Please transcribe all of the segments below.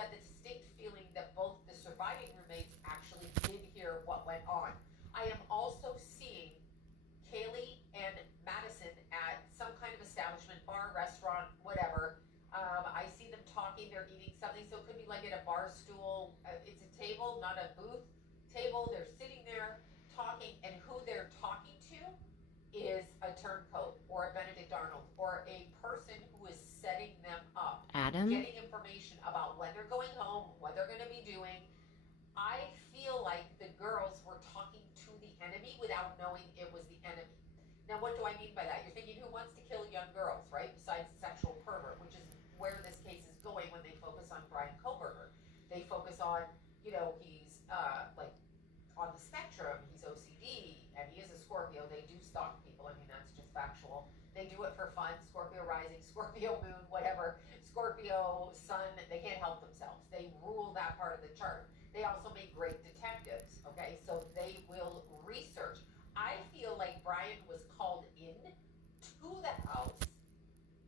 got the distinct feeling that both the surviving roommates actually did hear what went on. I am also seeing Kaylee and Madison at some kind of establishment, bar, restaurant, whatever. I see them talking, they're eating something, so it could be like at a bar stool. It's a table, not a booth table. They're sitting there talking, and who they're talking to is a turncoat or a Benedict Arnold or a person who is setting them up. Adam? Getting information about when they're going home, what they're going to be doing. I feel like the girls were talking to the enemy without knowing it was the enemy. Now, what do I mean by that? You're thinking, who wants to kill young girls, right? Besides sexual pervert, which is where this case is going when they focus on Brian Koberger. They focus on, he's like on the spectrum, he's OCD, and he is a Scorpio. They do stalk people. I mean, that's just factual. They do it for fun. Scorpio rising, Scorpio moon, whatever. Scorpio sun, they can't help themselves. They rule that part of the chart. They also make great detectives, okay? So they will research. I feel like Brian was called in to the house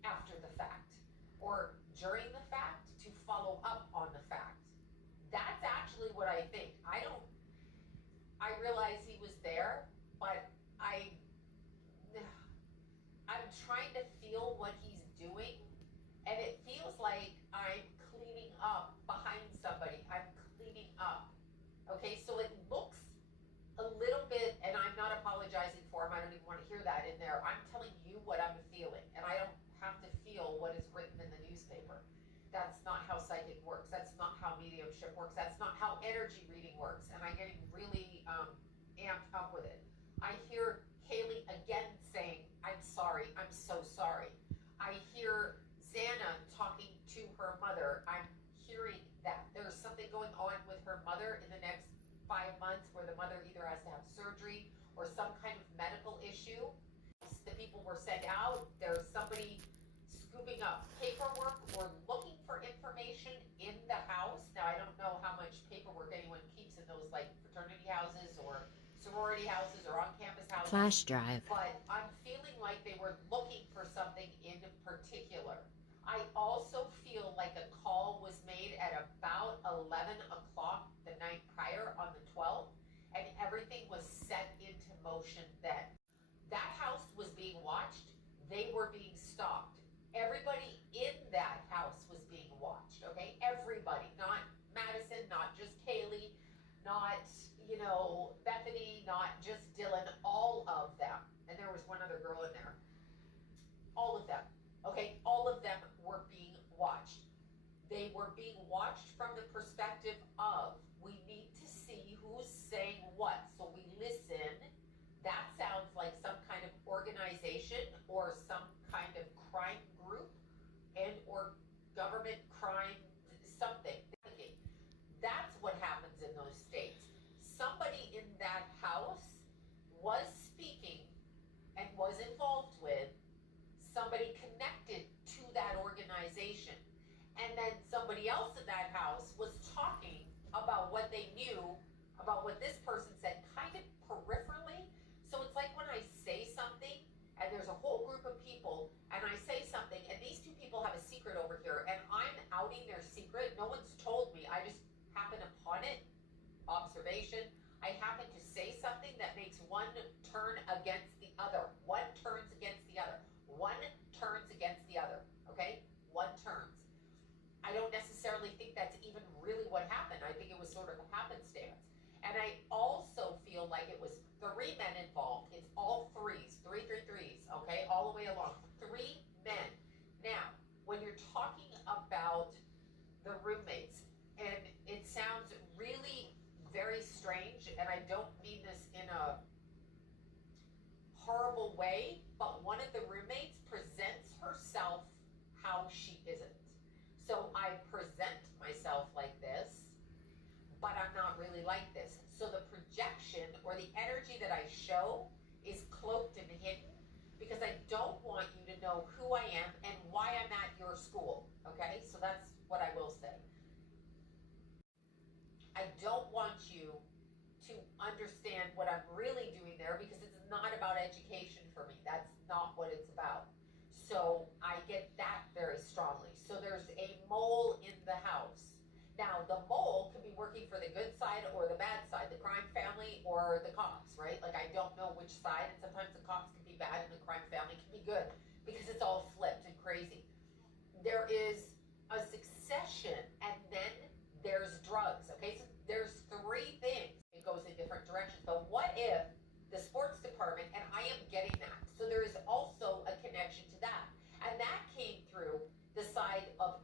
after the fact or during the fact to follow up on the fact. That's actually what I think. I realize he was there, but I'm trying to feel what he's doing, and it feels like I'm cleaning up behind somebody. I'm cleaning up. Okay, so it looks a little bit, and I'm not apologizing for him. I don't even want to hear that in there. I'm telling you what I'm feeling, and I don't have to feel what is written in the newspaper. That's not how psychic works. That's not how mediumship works. That's not how energy reading works. And I'm getting really amped up with it. I hear Kaylee again saying, I'm sorry, I'm so sorry. I hear Xana talking to her mother. I'm hearing that. There's something going on with her mother in the next 5 months where the mother either has to have surgery or some kind of medical issue. The people were sent out. There's somebody scooping up paperwork or looking for information in the house. Now, I don't know how much paperwork anyone keeps in those like fraternity houses or sorority houses or on-campus houses. Flash drive. But I'm feeling like they were looking for something in particular. I also feel like a call was made at about 11 o'clock the night prior on the 12th, and everything was set into motion then. That house was being watched. They were being stalked. Everybody in that house was being watched, okay? Everybody, not Madison, not just Kaylee, not, Bethany, not just Dylan, all of them. And there was one other girl in there. All of them, okay? All of them were being watched. They were being watched from the perspective of, we need to see who's saying what. So we listen. That sounds like some kind of organization or some kind of crime group and or government crime, something. That's what happens in those states. Somebody in that house was speaking and was involved with somebody connected to that organization. And then somebody else in that house was talking about what they knew about what this person said, kind of peripherally. So it's like when I say something and there's a whole group of people and I say something and these two people have a secret over here and I'm outing their secret. No one's told me. I just happen upon it. Observation. I happen to say something that makes one turn against the other. One turns against the other. One turns against the other. Okay? One turns. I don't necessarily think that's even really what happened. I think it was sort of a happenstance. And I also feel like it was 3 men involved. It's all threes, three, okay, all the way along. 3 men. Now, when you're talking about the roommates, and it sounds really very strange, and I don't mean this in a horrible way, but one of the roommates presents herself how she isn't. So I present myself like this, but I'm not really like this. So the projection or the energy that I show is cloaked and hidden because I don't want you to know who I am and why I'm at your school, okay? So that's what I will say. I don't want you to understand what I'm really doing there because it's not about education for me. That's not what it's about. So I get that very strongly. So there's a mole in the house. Now, the mole could be working for the good side or the bad side, the crime family or the cops, right? Like, I don't know which side, and sometimes the cops can be bad and the crime family can be good because it's all flipped and crazy. There is a succession, and then there's drugs, okay? So there's three things. It goes in different directions. But what if the sports department, and I am getting that, so there is also a connection to that. And that came through the side of